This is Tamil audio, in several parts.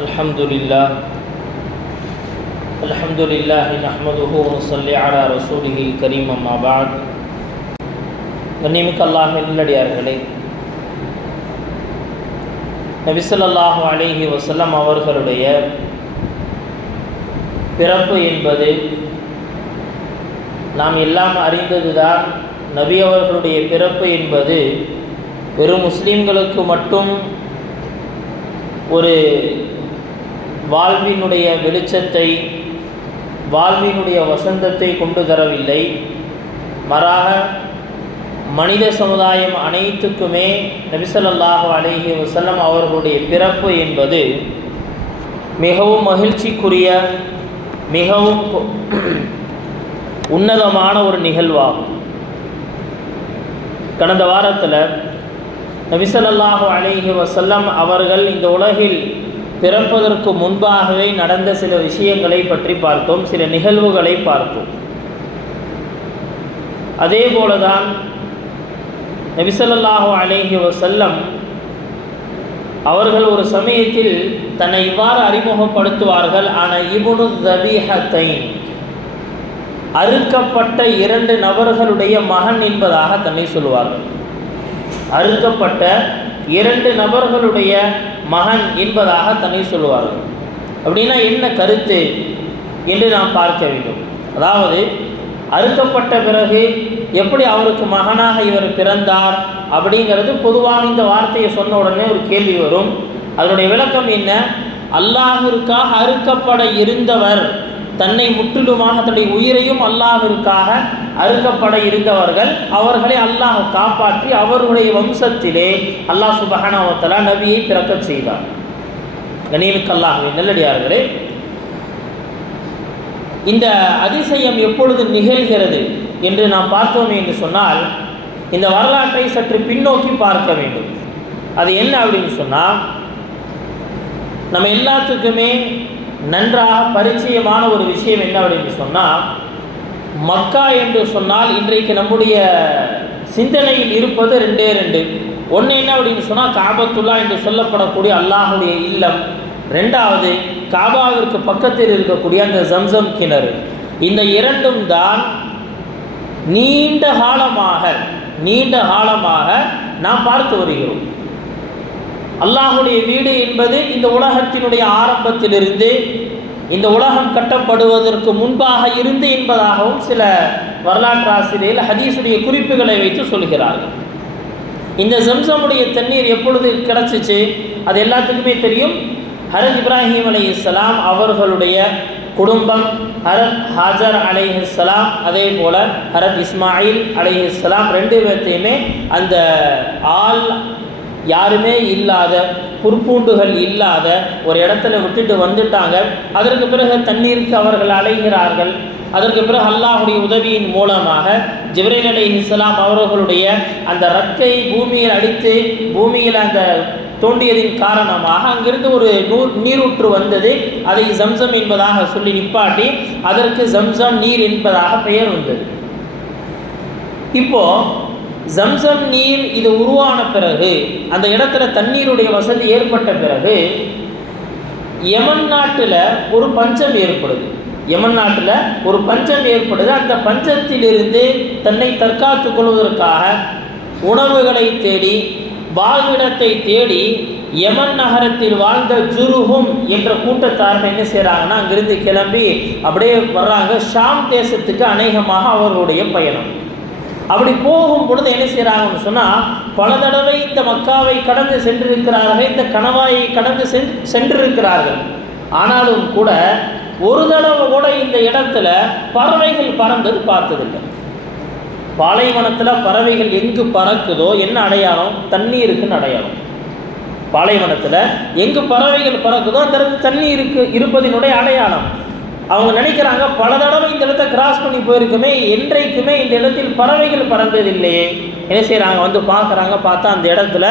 அல்ஹம்துலில்லாஹி நஹ்மதுஹு வ நுஸல்லி அலா ரசூலிஹில் கரீம். அம்மா பஅத். கண்ணியமிக்க அல்லாஹ்வின் நல்லடியார்களே, நபி ஸல்லல்லாஹு அலைஹி வஸல்லம் அவர்களுடைய பிறப்பு என்பது நாம் எல்லாம் அறிந்ததுதான். நபி அவர்களுடைய பிறப்பு என்பது வெறும் முஸ்லீம்களுக்கு மட்டும் ஒரு வாழ்வினுடைய வெளிச்சத்தை, வாழ்வினுடைய வசந்தத்தை கொண்டு தரவில்லை. மாறாக மனித சமுதாயம் அனைத்துக்குமே நபி ஸல்லல்லாஹு அலைஹி வஸல்லம் அவர்களுடைய பிறப்பு என்பது மிகவும் மகிழ்ச்சிக்குரிய, மிகவும் உன்னதமான ஒரு நிகழ்வாகும். கடந்த வாரத்தில் நபி ஸல்லல்லாஹு அலைஹி வஸல்லம் அவர்கள் இந்த உலகில் பிறப்பதற்கு முன்பாகவே நடந்த சில விஷயங்களை பற்றி பார்த்தோம், சில நிகழ்வுகளை பார்த்தோம். அதே போலதான் நபி ஸல்லல்லாஹு அலைஹி வஸல்லம் அவர்கள் ஒரு சமயத்தில் தன்னை இவ்வாறு அறிமுகப்படுத்துவார்கள். ஆனா இப்னு ஸபீஹத்தைன், அறுக்கப்பட்ட 2 நபர்களுடைய மகன் என்பதாக தன்னை சொல்லுவார்கள். அறுக்கப்பட்ட 2 நபர்களுடைய மகன் என்பதாக தன்னை சொல்லுவார்கள். அப்படின்னா என்ன கருத்து என்று நாம் பார்க்க வேண்டும். அதாவது அறுக்கப்பட்ட பிறகு எப்படி அவருக்கு மகனாக இவர் பிறந்தார் அப்படிங்கிறது பொதுவாக இந்த வார்த்தையை சொன்ன உடனே ஒரு கேள்வி வரும். அதனுடைய விளக்கம் என்ன? அல்லாஹ்விற்காக அறுக்கப்பட இருந்தவர், தன்னை முற்றிலுமாக தன்னுடைய உயிரையும் அல்லாஹ்விற்காக அறுக்கப்பட இருந்தவர்கள், அவர்களை அல்லாஹ் காப்பாற்றி அவர்களுடைய வம்சத்திலே அல்லாஹ் சுப்ஹானஹு வ தஆலா நபியை பிறக்கச் செய்தார். கண்ணியமிக்க அல்லாஹ்வின் நல்லடியார்களே, இந்த அதிசயம் எப்பொழுது நிகழ்கிறது என்று நாம் பார்த்தோம் என்று சொன்னால், இந்த வரலாற்றை சற்று பின்னோக்கி பார்க்க வேண்டும். அது என்ன அப்படின்னு சொன்னால், நம்ம எல்லாத்துக்குமே நன்றாக பரிச்சயமான ஒரு விஷயம் என்ன அப்படின்னு சொன்னால், மக்கா என்று சொன்னால் இன்றைக்கு நம்முடைய சிந்தனையில் இருப்பது 2. ஒன்று என்ன அப்படின்னு சொன்னால், காபத்துல்லா என்று சொல்லப்படக்கூடிய அல்லாஹுடைய இல்லம். 2வது காபாவிற்கு பக்கத்தில் இருக்கக்கூடிய அந்த ஜம்சம் கிணறு. இந்த 2ம் தான் நீண்ட காலமாக நாம் பார்த்து வருகிறோம். அல்லாஹுடைய வீடு என்பது இந்த உலகத்தினுடைய ஆரம்பத்திலிருந்து, இந்த உலகம் கட்டப்படுவதற்கு முன்பாக இருந்து என்பதாகவும் சில வரலாற்று ஆசிரியர்கள் ஹதீஸுடைய குறிப்புகளை வைத்து சொல்கிறார்கள். இந்த ஜம்சமுடைய தண்ணீர் எப்பொழுது கிடச்சிச்சு அது எல்லாத்துக்குமே தெரியும். ஹரத் இப்ராஹிம் அலைஹிஸ்ஸலாம் அவர்களுடைய குடும்பம், ஹரத் ஹாஜர் அலைஹிஸ்ஸலாம், அதே போல ஹரத் இஸ்மாயில் அலைஹிஸ்ஸலாம் 2 பேர்த்தையுமே அந்த யாருமே இல்லாத, புற்பூண்டுகள் இல்லாத ஒரு இடத்துல விட்டுட்டு வந்துட்டாங்க. அதற்கு பிறகு தண்ணீருக்கு அவர்கள் அலைகிறார்கள். அதற்கு பிறகு அல்லாஹுடைய உதவியின் மூலமாக ஜிப்ரீல் அலைஹிஸ்ஸலாம் அவர்களுடைய அந்த ரக்கை பூமியில் அடித்து, பூமியில் அந்த தோண்டியதின் காரணமாக அங்கிருந்து ஒரு நீரூற்று வந்தது. அதை ஜம்சம் என்பதாக சொல்லி நிப்பாட்டி அதற்கு ஜம்சம் நீர் என்பதாக பெயர் வந்தது. இப்போ ஜம்சம் நீர் இது உருவான பிறகு, அந்த இடத்துல தண்ணீருடைய வசதி ஏற்பட்ட பிறகு, யமன் நாட்டில் ஒரு பஞ்சம் ஏற்படுது. அந்த பஞ்சத்திலிருந்து தன்னை தற்காத்துக் கொள்வதற்காக உணவுகளை தேடி, வாழ்விடத்தை தேடி யமன் நகரத்தில் வாழ்ந்த ஜுருஹும் என்ற கூட்டத்தார்கள் என்ன செய்கிறாங்கன்னா, அங்கிருந்து கிளம்பி அப்படியே வர்றாங்க ஷாம் தேசத்துக்கு. அநேகமாக அவர்களுடைய பயணம். அப்படி போகும் பொழுது என்ன செய்கிறாங்கன்னு சொன்னால், பல தடவை இந்த மக்காவை கடந்து சென்றிருக்கிறார்கள், இந்த கணவாயை கடந்து சென்றிருக்கிறார்கள். ஆனாலும் கூட ஒரு தடவை கூட இந்த இடத்துல பறவைகள் பறந்தது பார்த்ததில்லை. பாலைவனத்தில் பறவைகள் எங்கு பறக்குதோ என்ன அடையாளம்? தண்ணீருக்குன்னு அடையாளம். பாலைவனத்தில் எங்கு பறவைகள் பறக்குதோ அந்த தண்ணீருக்கு இருப்பதினுடைய அடையாளம். அவங்க நினைக்கிறாங்க, பல தடவை இந்த இடத்த கிராஸ் பண்ணி போயிருக்குமே, என்றைக்குமே இந்த இடத்தில் பறவைகள் பறந்ததில்லையே. என்ன செய்கிறாங்க, வந்து பார்க்குறாங்க. பார்த்தா அந்த இடத்துல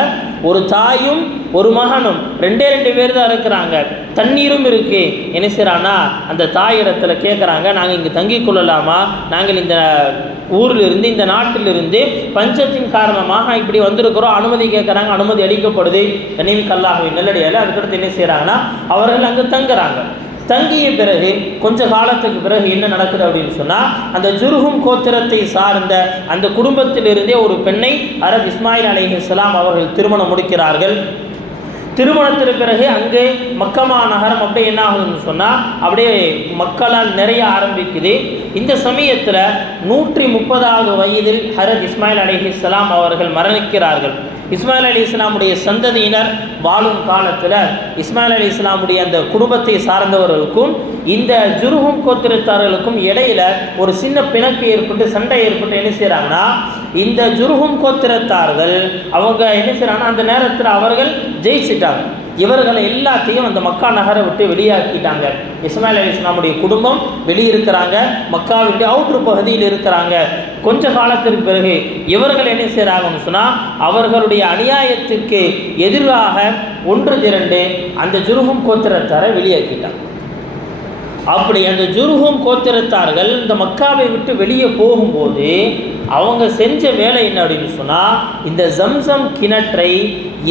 ஒரு தாயும் ஒரு மகனும், ரெண்டு பேர் தான் இருக்கிறாங்க. தண்ணீரும் இருக்குது. என்ன செய்கிறான்னா, அந்த தாய் இடத்துல கேட்குறாங்க, நாங்கள் இங்கே தங்கி கொள்ளலாமா? நாங்கள் இந்த ஊரிலிருந்து, இந்த நாட்டிலிருந்து பஞ்சத்தின் காரணமாக இப்படி வந்திருக்கிறோம், அனுமதி கேட்குறாங்க. அனுமதி அளிக்கப்படுது. கண்ணியமிக்க அல்லாஹ்வின் நல்லடியார்களே, அதுக்கடுத்து என்ன செய்கிறாங்கன்னா, அவர்கள் அங்கே தங்குறாங்க. தங்கிய பிறகு கொஞ்ச காலத்துக்கு பிறகு என்ன நடக்குது அப்படின்னு சொன்னால், அந்த ஜுர்ஹும் கோத்திரத்தை சார்ந்த அந்த குடும்பத்திலிருந்தே ஒரு பெண்ணை ஹஜ்ரத் இஸ்மாயில் அலைஹிஸ்ஸலாம் அவர்கள் திருமணம் முடிக்கிறார்கள். திருமணத்திற்கு பிறகு அங்கே மக்கமா நகரம் அப்படியே என்ன ஆகுதுன்னு சொன்னால், அப்படியே மக்களால் நிறைய ஆரம்பிக்குது. இந்த சமயத்தில் 130வது வயதில் ஹஜ்ரத் இஸ்மாயில் அலைஹிஸ்ஸலாம் அவர்கள் மரணிக்கிறார்கள். இஸ்மாயில் அலைஹிஸ்ஸலாமுடைய சந்ததியினர் வாழும் காலத்தில் இஸ்மாயில் அலைஹிஸ்ஸலாமுடைய அந்த குடும்பத்தை சார்ந்தவர்களுக்கும் இந்த ஜுர்ஹும் கோத்திரத்தார்களுக்கும் இடையில ஒரு சின்ன பிணக்கு ஏற்பட்டு, சண்டை ஏற்பட்டு என்ன செய்கிறாங்கன்னா, இந்த ஜுர்ஹும் கோத்திரத்தார்கள் அவங்க என்ன செய்கிறாங்கன்னா, அந்த நேரத்தில் அவர்கள் ஜெயிச்சிட்டாங்க. இவர்களை எல்லாத்தையும் அந்த மக்கா நகரை விட்டு வெளியாக்கிட்டாங்க. இஸ்மாயில் அலைஹிஸ்ஸலாமுடைய குடும்பம் வெளியிருக்கிறாங்க, மக்காவுடைய அவுட்ரு பகுதியில் இருக்கிறாங்க. கொஞ்ச காலத்திற்கு பிறகு இவர்கள் என்ன செய்கிறாங்கன்னு சொன்னால், அவர்களுடைய அநியாயத்திற்கு எதிராக ஒன்று திரண்டு அந்த ஜுர்ஹும் கோத்திரத்தாரை வெளியாக்கிட்டாங்க. அப்படி அந்த ஜுர்ஹும் கோத்திரத்தார்கள் இந்த மக்காவை விட்டு வெளியே போகும்போது அவங்க செஞ்ச வேலை என்ன அப்படின்னு சொன்னால், இந்த ஜம்சம் கிணற்றை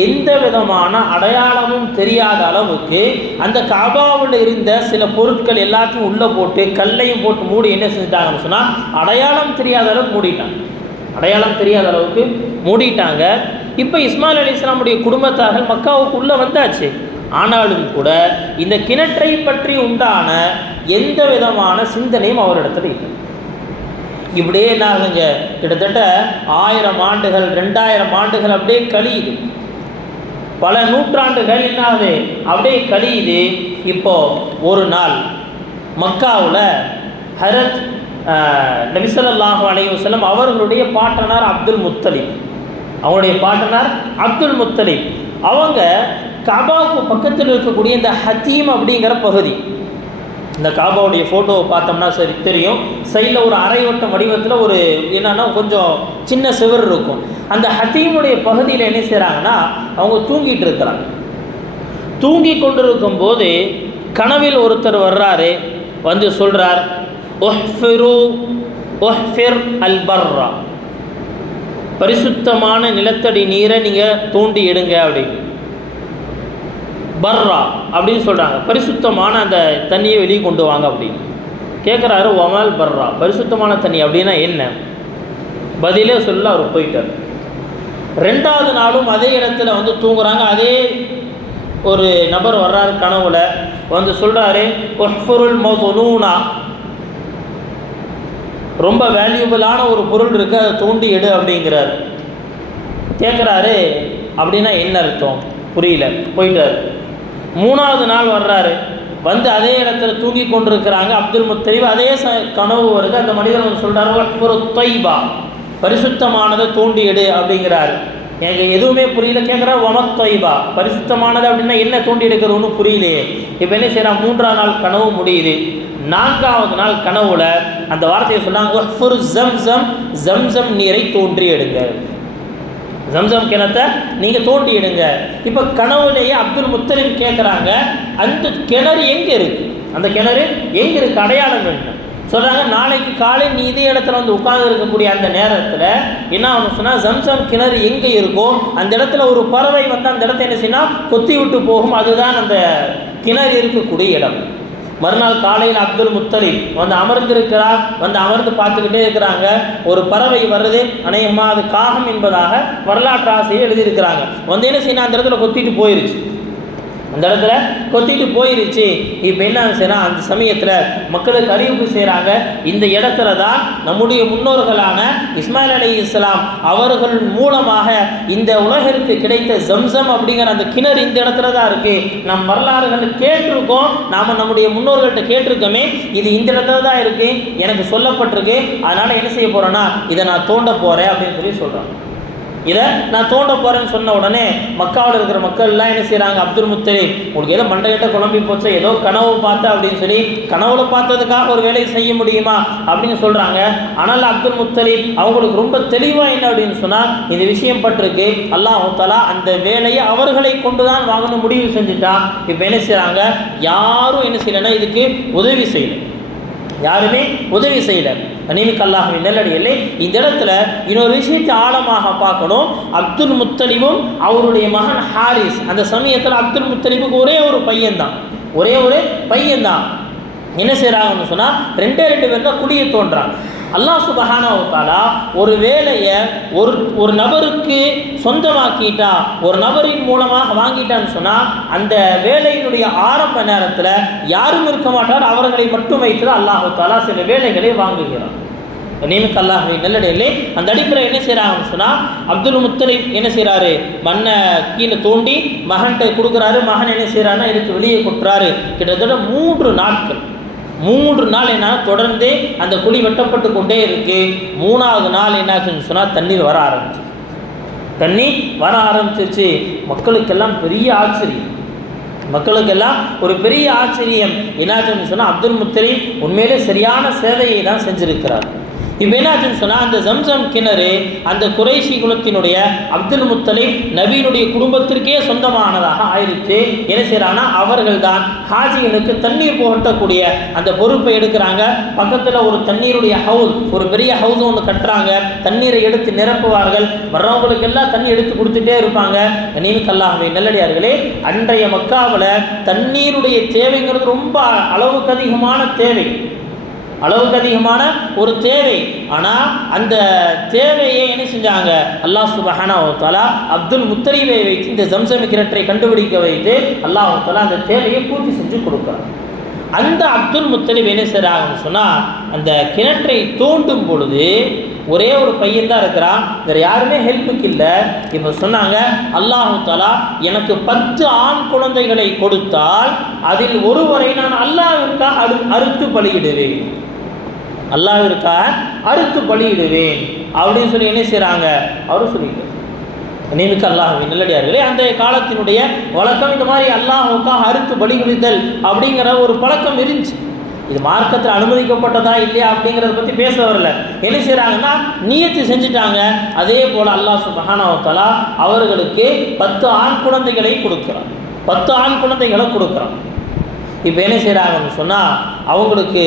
எந்த விதமான அடையாளமும் தெரியாத அளவுக்கு அந்த காபாவில் இருந்த சில பொருட்கள் எல்லாத்தையும் உள்ளே போட்டு கல்லையும் போட்டு மூடி என்ன செஞ்சிட்டாங்கன்னு சொன்னால், அடையாளம் தெரியாத அளவுக்கு மூடிட்டாங்க. அடையாளம் தெரியாத அளவுக்கு மூடிட்டாங்க. இப்போ இஸ்மாயில் அலைஹிஸ்ஸலாமுடைய குடும்பத்தார்கள் மக்காவுக்கு உள்ளே வந்தாச்சு. ஆனாலும் கூட இந்த கிணற்றை பற்றி உண்டான எந்த விதமான சிந்தனையும் அவரிடத்துல இல்லை. இப்படியே என்னாகுங்க, கிட்டத்தட்ட 1000 ஆண்டுகள் 2000 ஆண்டுகள் அப்படியே கழியுது. பல நூற்றாண்டுகள் என்னாகுது, அப்படியே கழியுது. இப்போ ஒரு நாள் மக்காவில் ஹஜ்ரத் நபி ஸல்லல்லாஹு அலைஹி வஸல்லம் அவர்களுடைய பாட்டனார் அப்துல் முத்தலிப், அவங்களுடைய பாட்டனார் அப்துல் முத்தலிப் அவங்க காபாவுக்கு பக்கத்தில் இருக்கக்கூடிய இந்த ஹத்தீம் அப்படிங்கிற பகுதி, இந்த காபாவுடைய ஃபோட்டோவை பார்த்தோம்னா சரி தெரியும், சைடில் ஒரு அரைவட்ட வடிவத்தில் ஒரு என்னன்னா கொஞ்சம் சின்ன சிவர் இருக்கும். அந்த ஹத்தீமுடைய பகுதியில் என்ன செய்கிறாங்கன்னா, அவங்க தூங்கிட்டு இருக்கிறாங்க. தூங்கி கொண்டிருக்கும் போது கனவில் ஒருத்தர் வர்றாரு, வந்து சொல்கிறார், ஒஹ்ஃபிர் அல் பர்ரா, பரிசுத்தமான நிலத்தடி நீரை நீங்கள் தோண்டி எடுங்க அப்படின்னு. பர்ரா அப்படின்னு சொல்கிறாங்க, பரிசுத்தமான அந்த தண்ணியை வெளியே கொண்டு வாங்க அப்படின்னு கேட்குறாரு. ஒமல் பர்ரா, பரிசுத்தமான தண்ணி அப்படின்னா என்ன? பதிலே சொல்ல அவர் போயிட்டார். 2வது நாளும் அதே இடத்துல வந்து தூங்குறாங்க. அதே ஒரு நபர் வர்றாரு கனவுல, வந்து சொல்கிறாரு, ஒஹ்ஃபுருல் மௌதுனூனா, ரொம்ப வேல்யூபிளான ஒரு பொருள் இருக்குது, அதை தோண்டி எடு அப்படிங்கிறார். கேட்குறாரு, அப்படின்னா என்ன அர்த்தம்? புரியல, போயிட்டார். 3வது நாள் வர்றாரு, வந்து அதே இடத்துல தூங்கி கொண்டிருக்கிறாங்க அப்துல் முத்தலிப். அதே கனவு வருது. அந்த மனிதர் வந்து சொல்கிறார், ஒரு தொய்பா, பரிசுத்தமானதை தோண்டி எடு அப்படிங்கிறார். எனக்கு எதுவுமே புரியல. கேட்குறாரு, ஒமத் தொய்பா, பரிசுத்தமானது அப்படின்னா என்ன தோண்டி எடுக்கிறது ஒன்றும் புரியலையே. இப்போ என்ன செய்யறான், 3ஆம் நாள் கனவு முடியுது. 4வது நாள் கனவுல அந்த வார்த்தையை சொன்னாங்க, ஜம்சம், ஜம்சம் நீரை தோன்றி எடுங்க, ஜம்சம் கிணத்தை நீங்கள் தோண்டி எடுங்க. இப்போ கனவுலேயே அப்துல் முத்தலிப் கேட்குறாங்க, அந்த கிணறு எங்கே இருக்குது, அந்த கிணறு எங்கே இருக்குது, அடையாளம் என்ன சொல்கிறாங்க. நாளைக்கு காலை நீ இதே இடத்துல வந்து உட்கார்ந்து இருக்கக்கூடிய அந்த நேரத்தில் என்ன ஆகணும் சொன்னால், ஜம்சம் கிணறு எங்கே இருக்கோ அந்த இடத்துல ஒரு பறவை வந்து அந்த இடத்த என்ன செய்யணும், கொத்தி விட்டு போகும். அதுதான் அந்த கிணறு இருக்கக்கூடிய இடம். மறுநாள் காலையில் அப்துல் முத்தலிப் வந்து அமர்ந்திருக்கிறார். வந்து அமர்ந்து பார்த்துக்கிட்டே இருக்கிறாங்க. ஒரு பறவை வருது, அநேகமாக அது காகம் என்பதாக வரலாற்று ஆசையை எழுதியிருக்கிறாங்க. வந்து என்ன செய்யணும், அந்த இடத்துல கொத்திட்டு போயிருச்சு. அந்த இடத்துல கொத்திட்டு போயிருச்சு. இப்போ என்ன செய்யணும், அந்த சமயத்தில் மக்களுக்கு அறிவிப்பு செய்கிறாங்க, இந்த இடத்துல தான் நம்முடைய முன்னோர்களான இஸ்மாயில் அலைஹிஸ்ஸலாம் அவர்கள் மூலமாக இந்த உலகிற்கு கிடைத்த ஜம்சம் அப்படிங்கிற அந்த கிணறு இந்த இடத்துல தான் இருக்குது. நம் வரலாறுகள் கேட்டிருக்கோம், நாம் நம்முடைய முன்னோர்கள்ட்ட கேட்டிருக்கோமே, இது இந்த இடத்துல தான் இருக்குது, எனக்கு சொல்லப்பட்டிருக்கு. அதனால் என்ன செய்ய போகிறேன்னா, இதை நான் தோண்ட போகிறேன் அப்படின்னு சொல்கிறாங்க. இதை நான் தோண்ட போகிறேன்னு சொன்ன உடனே மக்காவில் இருக்கிற மக்கள்லாம் என்ன செய்கிறாங்க, அப்துல் முத்தலீப் உங்களுக்கு ஏதோ மண்டைகிட்ட குழம்பி போச்சு, ஏதோ கனவு பார்த்தா அப்படின்னு சொல்லி கனவுல பார்த்ததுக்காக ஒரு வேலையை செய்ய முடியுமா அப்படின்னு சொல்கிறாங்க. ஆனால் அப்துல் முத்தலீப் அவங்களுக்கு ரொம்ப தெளிவாக என்ன அப்படின்னு சொன்னால், இந்த விஷயம் பட்டிருக்கு, அல்லாஹ் தஆலா அந்த வேலையை அவர்களை கொண்டு தான் வாங்கணும் முடிவு செஞ்சுட்டான். இப்போ என்ன செய்கிறாங்க, யாரும் என்ன செய்யலைன்னா இதுக்கு உதவி செய்யலை, யாருமே உதவி செய்யலை. கனிமிக்க அல்லாஹ்வின் நல்லடியார்களே, இந்த இடத்துல இன்னொரு விஷயத்தை ஆழமாக பார்க்கணும். அப்துல் முத்தலிபும் அவருடைய மகன் ஹாரிஸ், அந்த சமயத்தில் அப்துல் முத்தலிபுக்கு ஒரே ஒரு பையன்தான். என்ன செய்கிறாங்கன்னு சொன்னால், ரெண்டு பேர் தான் குடியை தோன்றாங்க. அல்லாஹ் சுப்ஹானஹு வ தஆலா ஒரு வேலையை ஒரு நபருக்கு சொந்தமாக்கிட்டா, ஒரு நபரின் மூலமாக வாங்கிட்டான்னு சொன்னால், அந்த வேலையினுடைய ஆரம்ப நேரத்தில் யாரும் இருக்க மாட்டார், அவர்களை மட்டும் வைத்து அல்லாஹ் தஆலா சில வேலைகளை வாங்குகிறார். நியமிக்க அல்லாஹ்வின் நல்லடியார்களே, அந்த அடிப்படையில் என்ன செய்கிறாங்கன்னு சொன்னால், அப்துல் முத்தலிப் என்ன செய்கிறாரு, மண்ணை கீழே தோண்டி மகன்கிட்ட கொடுக்குறாரு. மகன் என்ன செய்கிறாருன்னா எடுத்து வெளியே கொட்டுறாரு. கிட்டத்தட்ட 3 நாள் என்ன தொடர்ந்து அந்த குழி வெட்டப்பட்டு கொண்டே இருக்கு. 3ஆவது நாள் என்னாச்சுன்னு சொன்னால் தண்ணீர் வர ஆரம்பிச்சிருச்சு. மக்களுக்கெல்லாம் ஒரு பெரிய ஆச்சரியம். என்னாச்சுன்னு சொன்னால், அப்துல் முத்தலிப் உண்மையிலே சரியான சேவையை தான் செஞ்சிருக்கிறார். இப்போ என்னாச்சுன்னு சொன்னால், அந்த ஜம்சம் கிணறு அந்த குறைஷி குலத்தினுடைய அப்துல் முத்தலிப் நபியினுடைய குடும்பத்திற்கே சொந்தமானதாக ஆயிடுச்சு. என்ன செய்கிறாங்கன்னா, அவர்கள் தான் ஹாஜிகளுக்கு தண்ணீர் புகட்டக்கூடிய அந்த பொறுப்பை எடுக்கிறாங்க. பக்கத்தில் ஒரு தண்ணீருடைய ஹவுஸ், ஒரு பெரிய ஹவுஸ் ஒன்று கட்டுறாங்க. தண்ணீரை எடுத்து நிரப்புவார்கள். வர்றவங்களுக்கெல்லாம் தண்ணி எடுத்து கொடுத்துட்டே இருப்பாங்க. கனிமிக்க அல்லாஹ்வின் நல்லடியார்களே, அன்றைய மக்காவில் தண்ணீருடைய தேவைங்கிறது ரொம்ப அளவுக்கு அதிகமான ஒரு தேவை. ஆனால் அந்த தேவையை என்ன செஞ்சாங்க, அல்லாஹ் சுப்ஹானஹு வ தஆலா அப்துல் முத்தலிபை வைத்து இந்த ஜம்சம் கிணற்றை கண்டுபிடிக்க வைத்து அல்லாஹ் தஆலா அந்த தேவையை பூர்த்தி செஞ்சு கொடுக்குறார். அந்த அப்துல் முத்தலிப் என்ன செய்கிறாங்கன்னு சொன்னால், அந்த கிணற்றை தோண்டும் பொழுது ஒரே ஒரு பையன் தான் இருக்கிறான், வேறு யாருமே ஹெல்ப்புக்கு இல்லை. இப்போ சொன்னாங்க, அல்லாஹ் தஆலா எனக்கு 10 ஆண் குழந்தைகளை கொடுத்தால் அதில் ஒருவரை நான் அல்லாஹ்விற்காக அறுத்து பலியிடுவேன் அப்படின்னு சொல்லி என்ன செய்கிறாங்க, அவரும் சொல்லிட்டு. நியமிக்க அல்லாஹ்வின் நல்லடியார்களே, அந்த காலத்தினுடைய வழக்கம் இந்த மாதிரி அல்லாஹ்வுக்காக அறுத்து பலியிடுதல் அப்படிங்கிற ஒரு பழக்கம் இருந்துச்சு. இது மார்க்கத்தில் அனுமதிக்கப்பட்டதா இல்லையா அப்படிங்கிறத பற்றி பேச வரல. என்ன செய்கிறாங்கன்னா, நியத்து செஞ்சுட்டாங்க. அதே போல் அல்லாஹ் சுப்ஹானஹு வ தஆலா அவர்களுக்கு 10 ஆண் குழந்தைகளை கொடுக்குறான். இப்போ என்ன செய்கிறாங்கன்னு சொன்னால், அவங்களுக்கு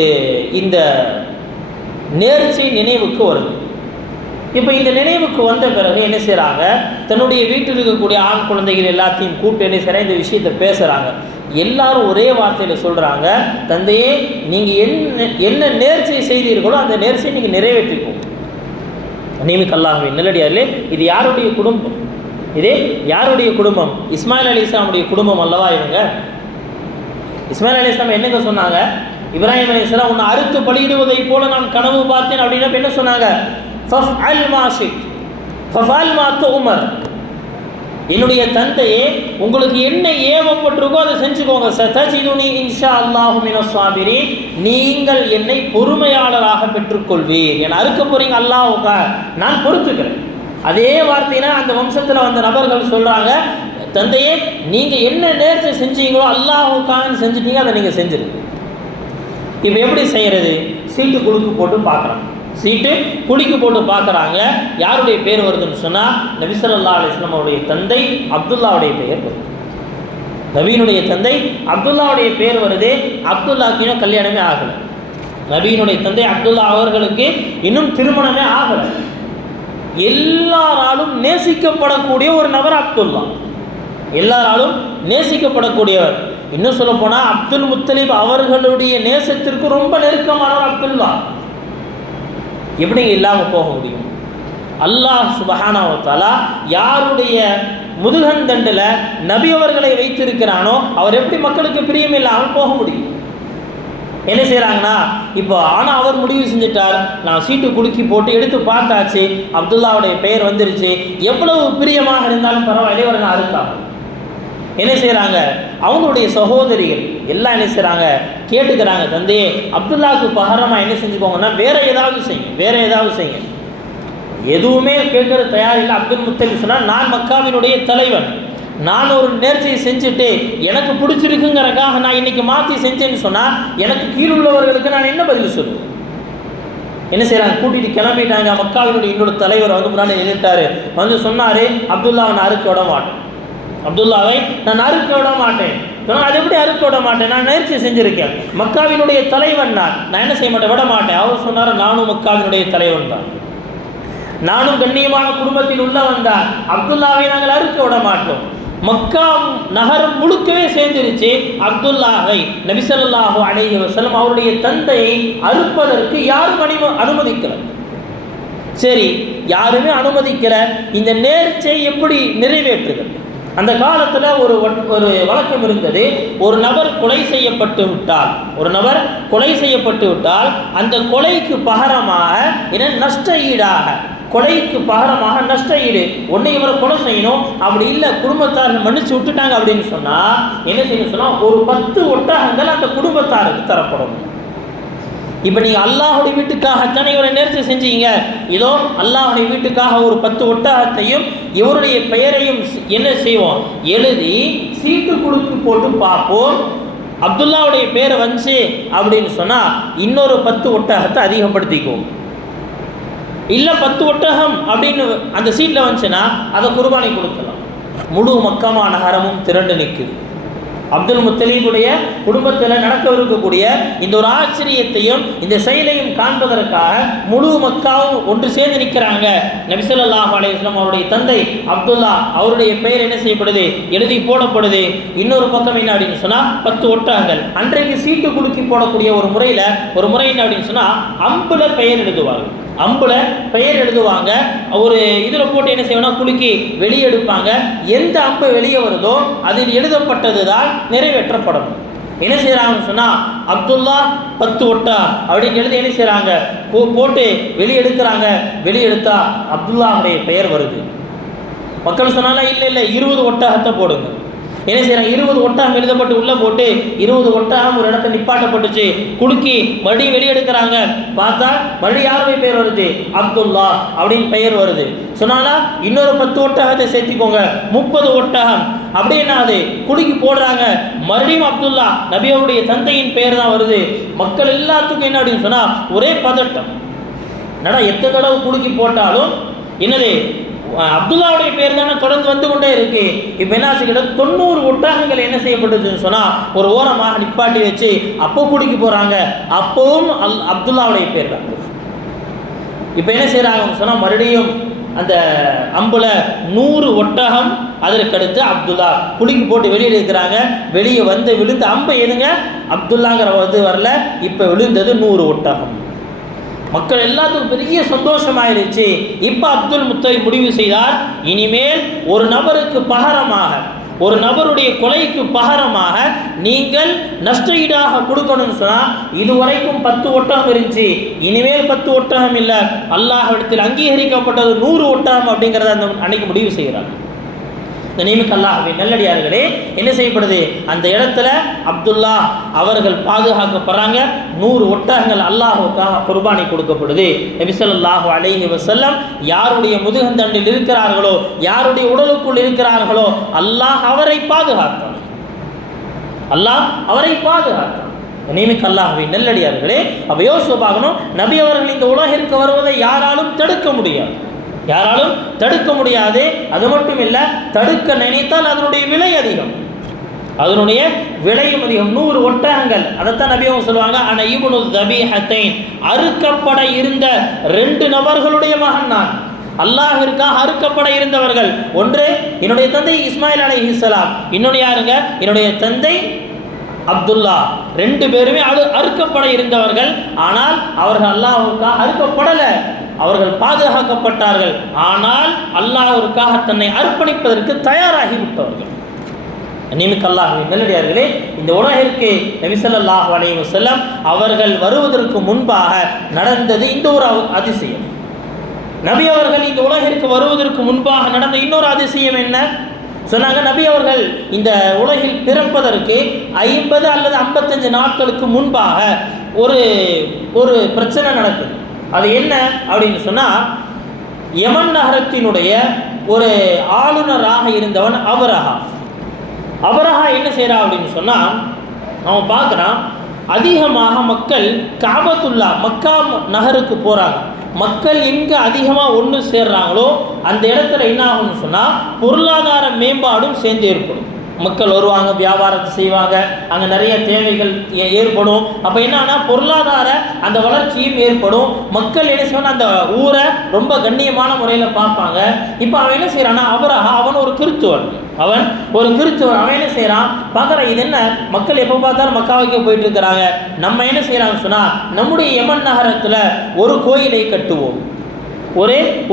இந்த நேர்ச்சி நினைவுக்கு வருது. இப்போ இந்த நினைவுக்கு வந்த பிறகு என்ன செய்கிறாங்க, தன்னுடைய வீட்டில் இருக்கக்கூடிய ஆண் குழந்தைகள் எல்லாத்தையும் கூப்பிட்டு என்ன செய்கிறாங்க, இந்த விஷயத்தை பேசுகிறாங்க. எல்லாரும் ஒரே வார்த்தையில் சொல்கிறாங்க, தந்தையே நீங்கள் என்ன நேர்ச்சி செய்தீர்களோ அந்த நேர்ச்சியை நீங்கள் நிறைவேற்றிக்கோ. நியமிக்க அல்லாஹ்வின் நல்லடியார்களே, இது யாருடைய குடும்பம்? இஸ்மாயில் அலைஹிஸ்ஸலாமுடைய குடும்பம் அல்லவா இவங்க. இஸ்மாயில் அலைஹிஸ்ஸலாம் என்னங்க சொன்னாங்க, இப்ராஹிம் அலைஹிஸ்ஸலாம் உன்னை அறுத்து பலியிடுவதை போல நான் கனவு பார்த்தேன் அப்படின்னா என்ன சொன்னாங்க, ஃபஃஅல் மா ஷித் ஃபஃஅல் மா துஅமர். என்னுடைய தந்தையே உங்களுக்கு என்ன ஏவப்பட்டிருக்கோ அதை செஞ்சுக்கோங்க. சதஜிதுனி இன்ஷா அல்லாஹு மினஸ் ஸாபிரீன். நீங்கள் என்னை பொறுமையாளராக பெற்றுக்கொள்வீர். என்னை அறுக்க போறீங்க அல்லாஹ்வுக்காக, நான் பொறுத்துக்கிறேன். அதே வார்த்தைனா அந்த வம்சத்தில் வந்த நபர்கள் சொல்கிறாங்க, தந்தையே நீங்கள் என்ன நேர்ச்சி செஞ்சீங்களோ அல்லாஹ்வுக்காக செஞ்சுட்டீங்க, அதை நீங்கள் செஞ்சிருங்க. இப்போ எப்படி செய்கிறது, சீட்டு குலுக்கு போட்டு பார்க்குறாங்க. யாருடைய பேர் வருதுன்னு சொன்னால், நபி ஸல்லல்லாஹு அலைஹி வஸல்லம் அவருடைய தந்தை அப்துல்லாவுடைய பெயர் வருது. நபியினுடைய தந்தை அப்துல்லாவுடைய பேர் வருது. அப்துல்லாவுக்கு இன்னும் கல்யாணமே ஆகலை. நபியினுடைய தந்தை அப்துல்லா அவர்களுக்கு இன்னும் திருமணமே ஆகலை. எல்லாராலும் நேசிக்கப்படக்கூடிய ஒரு நபர் அப்துல்லா, எல்லாராலும் நேசிக்கப்படக்கூடியவர். இன்னும் சொல்ல போனால் அப்துல் முத்தலிப் அவர்களுடைய நேசத்திற்கு ரொம்ப நெருக்கமானவர் அப்துல்லா. எப்படி இல்லாமல் போக முடியும்? அல்லாஹ் சுப்ஹானஹு வ தஆலா யாருடைய முதுகந்தண்டில் நபி அவர்களை வைத்திருக்கிறானோ அவர் எப்படி மக்களுக்கு பிரியம் இல்லாமல் போக முடியும்? என்ன செய்கிறாங்கன்னா, இப்போ ஆனால் அவர் முடிவு செஞ்சுட்டார், நான் சீட்டு குலுக்கி போட்டு எடுத்து பார்த்தாச்சு, அப்துல்லாவுடைய பெயர் வந்துருச்சு, எவ்வளவு பிரியமாக இருந்தாலும் பரவாயில்லை, அவர் நான் அறுத்தாங்க. என்ன செய்கிறாங்க, அவங்களுடைய சகோதரிகள் எல்லாம் என்ன செய்கிறாங்க, கேட்டுக்கிறாங்க, தந்தையே அப்துல்லாவுக்கு பகரமாக என்ன செஞ்சுக்கோங்கன்னா வேற ஏதாவது செய்யுங்க. எதுவுமே கேட்கறது தயாரில்லை. அப்துல் முத்தலிப் சொன்னால், நான் மக்காவினுடைய தலைவன், நான் ஒரு நேர்ச்சியை செஞ்சுட்டு எனக்கு பிடிச்சிருக்குங்கிறக்காக நான் இன்னைக்கு மாற்றி செஞ்சேன்னு சொன்னால் எனக்கு கீழுள்ளவர்களுக்கு நான் என்ன பதில் சொல்லுவேன்? என்ன செய்கிறாங்க? கூட்டிகிட்டு கிளம்பிட்டாங்க. மக்காவினுடைய இன்னொரு தலைவர் வந்து முன்னாடி நின்றுட்டாரு. வந்து சொன்னார், அப்துல்லாவை நான் அறுக்க விட மாட்டேன், அப்துல்லாவை நான் அறுக்க விட மாட்டேன். சொன்னால் அது எப்படி அறுக்க விட மாட்டேன்? நான் நேர்ச்சி செஞ்சுருக்கேன், மக்காவினுடைய தலைவன் நான் என்ன செய்ய மாட்டேன், விட மாட்டேன். அவர் சொன்னார், நானும் மக்காவினுடைய தலைவன் தான், நானும் கண்ணியமான குடும்பத்தில் உள்ளவன் தான், அப்துல்லாவை நாங்கள் அறுக்க விட மாட்டோம். மக்கா நகரம் முழுக்கவே சேர்ந்துருச்சு. அப்துல்லாவை நபி ஸல்லல்லாஹு அலைஹி வஸல்லம் அவருடைய தந்தையை அறுப்பதற்கு யாரும் அனுமதிக்கல. சரி, யாருமே அனுமதிக்கல, இந்த நேர்ச்சை எப்படி நிறைவேற்றுகிறது? அந்த காலத்தில் ஒரு வழக்கம் இருந்தது. ஒரு நபர் கொலை செய்யப்பட்டு விட்டால் அந்த கொலைக்கு பகரமாக நஷ்ட ஈடாக, கொலைக்கு பகரமாக நஷ்ட ஈடு ஒன்று இவரை கொலை செய்யணும். அப்படி இல்லை, குடும்பத்தார்கள் மன்னிச்சு விட்டுட்டாங்க அப்படின்னு சொன்னால் என்ன செய்யணும் சொன்னால், ஒரு 10 ஒட்டகங்கள் அந்த குடும்பத்தாருக்கு தரப்படும். இப்போ நீங்கள் அல்லாஹுடைய வீட்டுக்காகத்தானே இவரை நேர்ச்சி செஞ்சீங்க, இதோ அல்லாஹுடைய வீட்டுக்காக ஒரு 10 ஒட்டகத்தையும் இவருடைய பெயரையும் என்ன செய்வோம், எழுதி சீட்டு குலுக்கி போட்டு பார்ப்போம். அப்துல்லாவுடைய பேரை வந்துச்சு அப்படின்னு சொன்னால் இன்னொரு 10 ஒட்டகத்தை அதிகப்படுத்திக்குவோம். இல்லை 10 ஒட்டகம் அப்படின்னு அந்த சீட்டில் வந்துச்சுன்னா அதை குர்பானி கொடுக்கலாம். முழு மக்கா நகரமும் திரண்டு நிற்குது. அப்துல் முத்தலீபுடைய குடும்பத்தில் நடக்கவிருக்கக்கூடிய இந்த ஒரு ஆச்சரியத்தையும் இந்த செயலையும் காண்பதற்காக முழு மக்காவும் ஒன்று சேர்ந்து நிற்கிறாங்க. நபி ஸல்லல்லாஹு அலைஹி வஸல்லம் அவருடைய தந்தை அப்துல்லா, அவருடைய பெயர் என்ன செய்யப்படுது, எழுதி போடப்படுது. இன்னொரு பக்கம் என்ன அப்படின்னு சொன்னால் 10 ஒட்டகங்கள். அன்றைக்கு சீட்டு குலுக்கி போடக்கூடிய ஒரு முறை என்ன அப்படின்னு சொன்னால், அம்புல பெயர் எழுதுவார்கள். அம்புல பெயர் எழுதுவாங்க. ஒரு இதில் போட்டு என்ன செய்யணும், குலுக்கி வெளியே எடுப்பாங்க. எந்த அம்பு வெளியே வருதோ அதில் எழுதப்பட்டது தான் நிறைவேற்றப்படும். என்ன செய்கிறாங்கன்னு சொன்னால், அப்துல்லா 10 ஒட்டா அப்படின்னு எழுதி என்ன செய்கிறாங்க, போட்டு வெளியே எடுக்கிறாங்க. வெளியே எடுத்தா அப்துல்லாவுடைய பெயர் வருது. மக்கள் சொன்னாலும் இல்லை 20 ஒட்டகத்தை போடுங்க. என்ன செய்கிறாங்க, 20 ஒட்டகம் எழுதப்பட்டு உள்ளே போட்டு 20 ஒட்டகம் ஒரு இடத்துல நிப்பாட்டப்பட்டுச்சு. குலுக்கி மறுபடியும் வெளியெடுக்கிறாங்க. பார்த்தா மறுபடியும் யாருடைய பெயர் வருது, அப்துல்லா அப்படின்னு பெயர் வருது. சொன்னாலா இன்னொரு 10 ஒட்டகத்தை சேர்த்திக்கோங்க, 30 ஒட்டகம். அப்படியே என்ன அது குலுக்கி போடுறாங்க. மறுபடியும் அப்துல்லா நபியோடைய தந்தையின் பெயர் தான் வருது. மக்கள் எல்லாத்துக்கும் என்ன அப்படின்னு சொன்னால் ஒரே பதட்டம். என்னடா எத்தனை தடவை குலுக்கி போட்டாலும் என்னது அப்துல்லாவுடைய பேர் தானே தொடர்ந்து வந்து கொண்டே இருக்கு. இப்போ என்ன ஆச்சுக்கிட்ட 90 ஒட்டகங்கள் என்ன செய்யப்பட்டுச்சுன்னு சொன்னால் ஒரு ஓரமாக நிப்பாட்டி வச்சு அப்போ குடிக்க போகிறாங்க. அப்பவும் அப்துல்லாவுடைய பேர் தான். இப்போ என்ன செய்கிறாங்கன்னு சொன்னால் மறுபடியும் அந்த அம்புல 100 ஒட்டகம், அதற்கடுத்து அப்துல்லா குலுக்கி போட்டு வெளியே இருக்கிறாங்க. வெளியே வந்து விழுந்த அம்பை எதுங்க, அப்துல்லாங்கிற வந்து வரல. இப்போ விழுந்தது 100 ஒட்டகம். மக்கள் எல்லாத்துக்கும் பெரிய சந்தோஷமாயிருச்சு. இப்போ அப்துல் முத்தலிப் முடிவு செய்தார், இனிமேல் ஒரு நபருக்கு பகரமாக, ஒரு நபருடைய கொலைக்கு பகரமாக நீங்கள் நஷ்ட ஈடாக கொடுக்கணும்னு சொன்னால், இதுவரைக்கும் 10 ஒட்டகம் இருந்துச்சு, இனிமேல் 10 ஒட்டகம் இல்லை, அல்லாஹ்விடத்தில் அங்கீகரிக்கப்பட்டது 100 ஒட்டகம் அப்படிங்கிறத அந்த அன்னைக்கு முடிவு செய்கிறார். கனிமிக்க அல்லாஹ்வின் நல்லடியார்களே, என்ன செய்யப்படுது, அந்த இடத்துல அப்துல்லா அவர்கள் பாதுகாக்கப்படுறாங்க. 100 ஒட்டகங்கள் அல்லாஹ்வுக்காக குர்பானி கொடுக்கப்படுது. நபி ஸல்லல்லாஹு அலைஹி வஸல்லம் யாருடைய முதுகந்தண்டில் இருக்கிறார்களோ, யாருடைய உடலுக்குள் இருக்கிறார்களோ, அல்லாஹ் அவரை பாதுகாத்தார். கனிமிக்க அல்லாஹ்வின் நல்லடியார்களே, அப்போ யோசிச்சு பார்க்கணும், நபி அவர்கள் இந்த உலகிற்கு வருவதை யாராலும் தடுக்க முடியாது. அது மட்டும் இல்லை, தடுக்க நினைத்தால் அதனுடைய விலை அதிகம், விலையும் அதிகம். 100 ஒட்டகங்கள். அதைத்தான் நபி அவங்க சொல்லுவாங்க, அன இப்னு தபீஹத்தைன், அறுக்கப்பட இருந்த 2 நபர்களுடைய மகன் நான். அல்லாஹ்விற்காக அறுக்கப்பட இருந்தவர்கள். ஒன்று என்னுடைய தந்தை இஸ்மாயில் அலைஹிஸ்ஸலாம், இன்னொன்று யாருங்க, என்னுடைய தந்தை அப்துல்லா. 2 பேருமே அறுக்கப்பட இருந்தவர்கள். ஆனால் அவர்கள் அல்லாஹ்வுக்காக அறுக்கப்படலை, அவர்கள் பாதுகாக்கப்பட்டார்கள். ஆனால் அல்லாஹ்விற்காக தன்னை அர்ப்பணிப்பதற்கு தயாராகிவிட்டவர்கள். கனிமிக்க அல்லாஹ்வின் நல்லடியார்களே, இந்த உலகிற்கு நபி ஸல்லல்லாஹு அலைஹி வஸல்லம் அவர்கள் வருவதற்கு முன்பாக நடந்தது இந்த ஒரு அதிசயம். நபி அவர்கள் இந்த உலகிற்கு வருவதற்கு முன்பாக நடந்த இன்னொரு அதிசயம் என்ன சொன்னாங்க, நபி அவர்கள் இந்த உலகில் பிறப்பதற்கு 50 அல்லது 55 நாட்களுக்கு முன்பாக ஒரு பிரச்சனை நடக்குது. அது என்ன அப்படின்னு சொன்னால், யமன் நகரத்தினுடைய ஒரு ஆளுநராக இருந்தவன் அபரஹா. அபரஹா என்ன செய்கிறான் அப்படின்னு சொன்னால், அவன் பார்க்குறான் அதிகமாக மக்கள் காபத்துல்லா மக்கா நகருக்கு போகிறாங்க. மக்கள் எங்கே அதிகமாக ஒன்று சேர்றாங்களோ அந்த இடத்துல என்ன ஆகும்னு சொன்னால் பொருளாதார மேம்பாடும் சேர்ந்து ஏற்படும். மக்கள் வருவாங்க, வியாபாரத்தை செய்வாங்க, அங்கே நிறைய தேவைகள் ஏற்படும். அப்போ என்னன்னா பொருளாதார அந்த வளர்ச்சியும் ஏற்படும். மக்கள் என்ன செய்வாங்க, அந்த ஊரை ரொம்ப கண்ணியமான முறையில் பார்ப்பாங்க. இப்போ அவன் என்ன செய்கிறான்னா, அவன் ஒரு கிறிஸ்துவன், அவன் என்ன செய்கிறான், பார்க்குற இது என்ன மக்கள் எப்போ பார்த்தாலும் மக்காவுக்கு போயிட்டு இருக்கிறாங்க, நம்ம என்ன செய்கிறான்னு சொன்னால் நம்முடைய யமன் நகரத்தில் ஒரு கோயிலை கட்டுவோம்,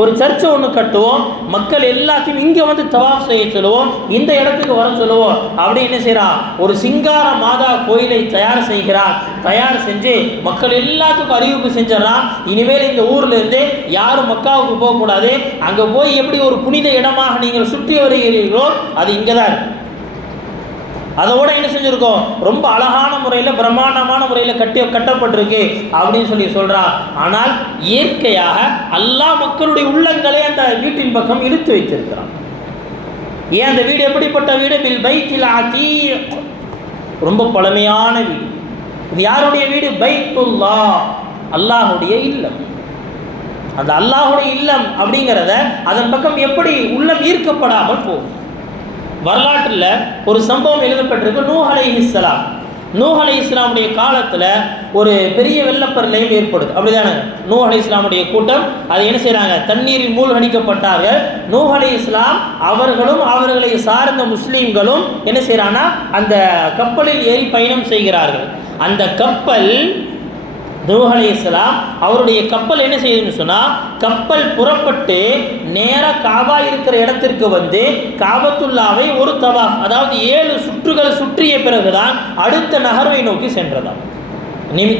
ஒரு சர்ச்சை ஒன்று கட்டுவோம், மக்கள் எல்லாத்தையும் இங்கே வந்து தவாஃப் செய்ய சொல்லுவோம், இந்த இடத்துக்கு வர சொல்லுவோம் அப்படி என்ன செய்கிறான், ஒரு சிங்கார மாதா கோயிலை தயார் செஞ்சு மக்கள் எல்லாத்துக்கும் அறிவிப்பு செஞ்சிடறான். இனிமேல் இந்த ஊரில் இருந்து யாரும் மக்காவுக்கு போகக்கூடாது, அங்கே போய் எப்படி ஒரு புனித இடமாக நீங்கள் சுற்றி வருகிறீர்களோ அது இங்கே தான் இருக்கு. அதோட என்ன செஞ்சுருக்கோம், ரொம்ப அழகான முறையில் பிரம்மாண்டமான முறையில் கட்டப்பட்டிருக்கு அப்படின்னு சொல்கிறான். ஆனால் இயற்கையாக அல்லாஹ் மக்களுடைய உள்ளங்களை அந்த வீட்டின் பக்கம் இழுத்து வைத்திருக்கிறான். ஏன் அந்த வீடு எப்படிப்பட்ட வீடு, பில் பைத்தில் அதீக், ரொம்ப பழமையான வீடு. இது யாருடைய வீடு, பைத்துல்லாஹ், அல்லாஹுடைய இல்லம். அந்த அல்லாஹுடைய இல்லம் அப்படிங்கிறத அதன் பக்கம் எப்படி உள்ளம் ஈர்க்கப்படாமல் போகும். வரலாற்றில் ஒரு சம்பவம் எழுதப்பட்டிருக்கு. நூஹ் அலைஹிஸ்ஸலாமுடைய காலத்தில் ஒரு பெரிய வெள்ளப்பெருளையும் ஏற்படுது, அப்படிதானே? நூஹ் அலைஹிஸ்ஸலாமுடைய கூட்டம் அது என்ன செய்கிறாங்க, தண்ணீரில் மூழ்கடிக்கப்பட்டார்கள். நூஹ் அலைஹிஸ்ஸலாம் அவர்களும் அவர்களை சார்ந்த முஸ்லீம்களும் என்ன செய்கிறாங்கன்னா அந்த கப்பலில் ஏறி பயணம் செய்கிறார்கள். அந்த கப்பல் நூஹ் அலைஹிஸ்ஸலாம் அவருடைய கப்பல் என்ன செய்யுதுன்னு சொன்னால், கப்பல் புறப்பட்டு நேராக காபா இருக்கிற இடத்திற்கு வந்து காபத்துல்லாவை ஒரு தவாஃப், அதாவது 7 சுற்றுகள் சுற்றிய பிறகுதான் அடுத்த நகர்வை நோக்கி சென்றதாம்.